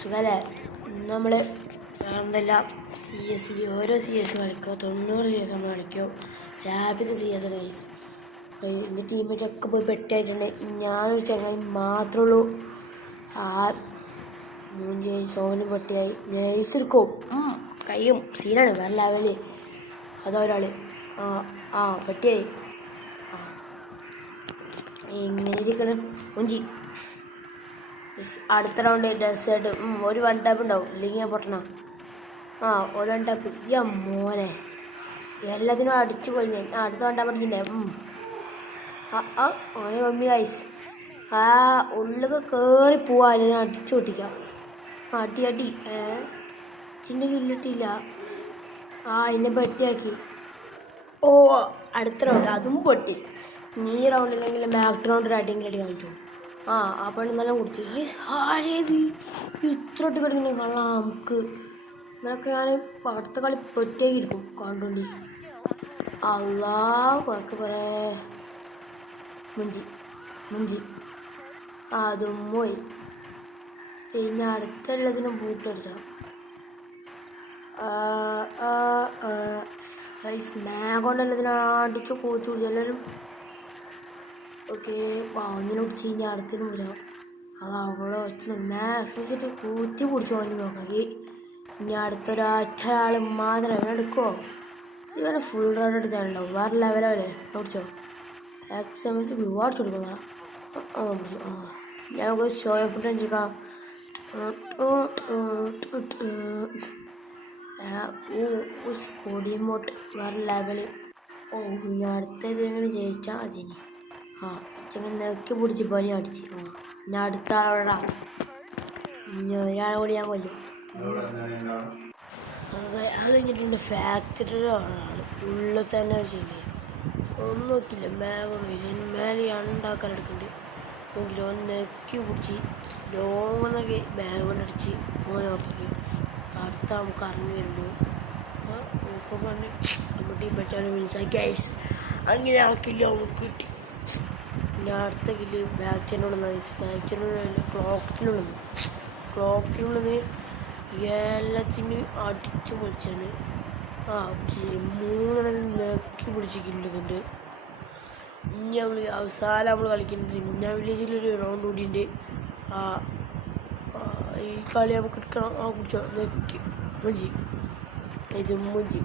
സുഖല്ലേ? നമ്മൾ എന്തെല്ലാം സി എസ് ഓരോ സി എസ് കളിക്കുക, 90 CS നമ്മൾ കളിക്കും. രാവിലത്തെ സി എസ് ഗൈസ്. എൻ്റെ ടീമേറ്റൊക്കെ പോയി പെട്ടായിട്ടുണ്ട്. ഞാനൊരു ചങ്ങായി മാത്രമേ ഉള്ളൂ. ആ മൂഞ്ചി സോനും പെട്ടിയായി. നേഴ്സ് എടുക്കും, കയ്യും സീനാണ് വേറെ ലെവല്. അതാ ഒരാൾ പെട്ടിയായി. എങ്ങനെ ഇരിക്കണം മൂഞ്ചി. അടുത്ത റൗണ്ട് ഡെസേർട്ട് ഒരു വൺ ടാപ്പ് ഉണ്ടാവും, ഇല്ലെങ്കിൽ ഞാൻ പൊട്ടണ. ഒരു വൺ ടാപ്പ്. മോനെ എല്ലാത്തിനും അടിച്ചു കൊല്ല്. അടുത്ത വൺ ടാപ്പ് അടിക്കണ്ടേ? ഓനെ കമ്മി ഗൈസ്. ഉള്ളൊക്കെ കയറി പോവാ, അല്ലെങ്കിൽ അടിച്ചു പൊട്ടിക്കാം. അടി ചിൻ്റെ കില്ലിട്ടില്ല. എന്നെ പെട്ടിയാക്കി. അടുത്ത റൗണ്ട് അതും പൊട്ടി. ഈ റൗണ്ടിലെങ്കിൽ ബാക്ക് റൗണ്ട് ഒരു അടിയെങ്കിലും അടിക്കാൻ പറ്റുമോ? അപ്പോൾ നല്ല കുടിച്ച് ആരേത് ഇത്ര ഇട്ട് കിടക്കുന്നു കാണാം. നമുക്ക് ഇതൊക്കെ ഞാൻ അടുത്ത കളി പെറ്റേക്കിരിക്കും കണ്ടോണ്ടി. കുഴക്ക് പറയേ മുഞ്ചി അതും പോയി. പിന്നെ അടുത്തുള്ളതിനും ബൂട്ടിലടിച്ചണം. മാഗോണ്ടുള്ളതിനെ അടിച്ച് കൂത്തി പിടിച്ചു എല്ലാവരും. ഓക്കെ ഒന്നിനെ പിടിച്ച് കഴിഞ്ഞാൽ അടുത്തതിനും പിടിച്ചണം. അവളെ വെച്ച് മാക്സിമം കൂത്തി പിടിച്ചു പോകാൻ നോക്കി. ഇനി അടുത്തൊരൊറ്റ ആൾ മാത്രം എവിടെ എടുക്കുമോ? ഇവനെ ഫുൾ റൗണ്ട് എടുത്താലുണ്ടാവും. വേറെ ലെവലല്ലേ പിടിച്ചോ. എക്സാമിൽ ബ്ലൂ ആർട്സ് കൊടുക്കണം. ഞാൻ നമുക്ക് ഷോ ഫുഡ് അടിച്ചേക്കാം. സ്പോഡിയമോട്ട് വേറെ ലെവല്. ഇനി അടുത്തത് എങ്ങനെ ജയിച്ചാൽ മതി. ചെങ്ങനെ നെക്കി പിടിച്ച് പനി അടിച്ച്. ഞാൻ അടുത്ത ആളോടാ. ഇനി ഒരാളെ കൂടി ഞാൻ കൊല്ലും. അത് കഴിഞ്ഞിട്ടുണ്ട് ഫാക്ടറി ആൾ ഉള്ളിൽ തന്നെ ചെയ്യണ്ടേ. ഒന്നും നോക്കില്ല. മേലെ ഉണ്ടാക്കാൻ എടുക്കുന്നുണ്ട്. നോക്കില്ല ഒന്ന് നെക്കി പിടിച്ച് ലോന്നൊക്കെ ബാഗ് കൊണ്ടടിച്ച് നോക്കി. അടുത്ത നമുക്ക് അറിഞ്ഞു വരുമ്പോൾ നോക്കുമ്പോൾ നമ്മുടെ ടീം പറ്റാൻ വിളിച്ചാൽ ഐസ് അങ്ങനെ ആക്കില്ല. നമുക്ക് കിട്ടി. പിന്നെ അടുത്ത കില്ല് ബാക്കിനുള്ളത് ക്ലോക്കിനുള്ളത് എല്ലാത്തിനും അടിച്ച് പൊളിച്ചാണ്. 3 നെക്കി പിടിച്ച് കില്ലുന്നുണ്ട്. ഇനി അവസാനം നമ്മൾ കളിക്കുന്നുണ്ട്. പിന്നെ വില്ലേജിലൊരു റൗണ്ട് കൂടിയുണ്ട്. ഈ കളി നമുക്ക് എടുക്കണം. പിടിച്ചോ നെക്കി മുഞ്ചി. ഇത് മുഞ്ചി